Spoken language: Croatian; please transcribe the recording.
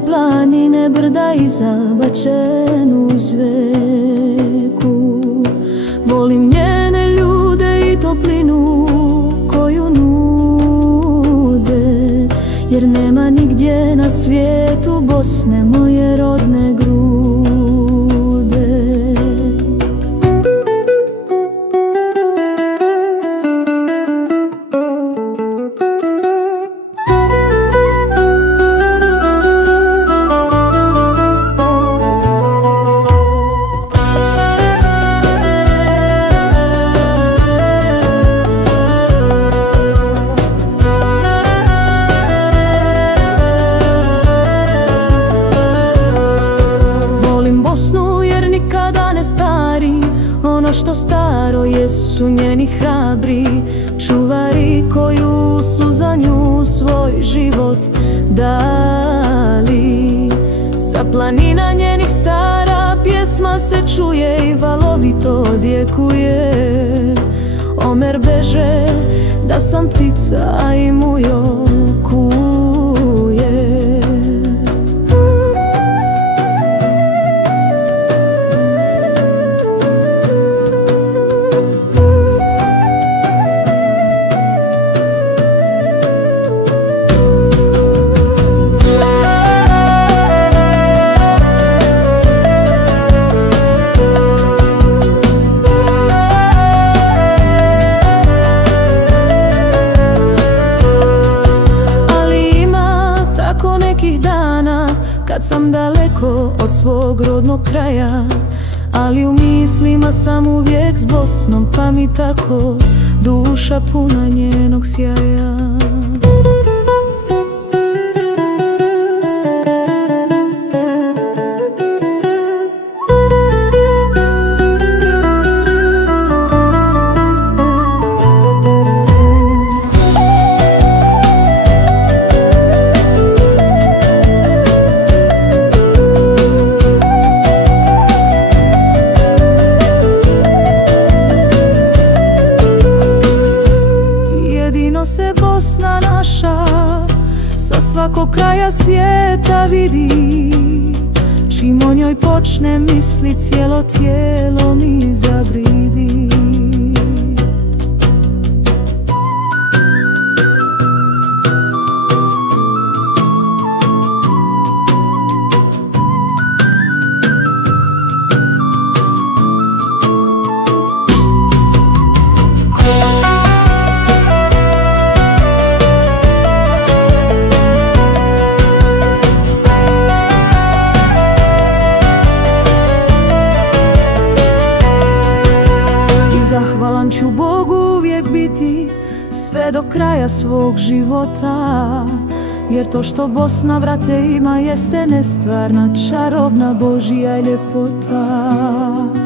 Ravnine, planine, brda i zabačenu zveku. Volim njene ljude i toplinu koju nude, jer nema nigdje na svijetu Bosne moje rodne grude. Ono što staro jesu njeni hrabri čuvari, koju su za nju svoj život dali. Sa planina njenih stara pjesma se čuje i valovito odjekuje. Omer beže da sam ptica, a i mujo kuje. Kad sam daleko od svog rodnog kraja, ali u mislima sam uvijek s Bosnom, pa mi tako duša puna njenog sjaja. Se Bosna naša sa svakog kraja svijeta vidi, čim o njoj počne misli cijelo tijelo mi zabridi. Zahvalan ću Bogu uvijek biti sve do kraja svog života, jer to što Bosna, vrate, ima jeste nestvarna, čarobna Božja ljepota.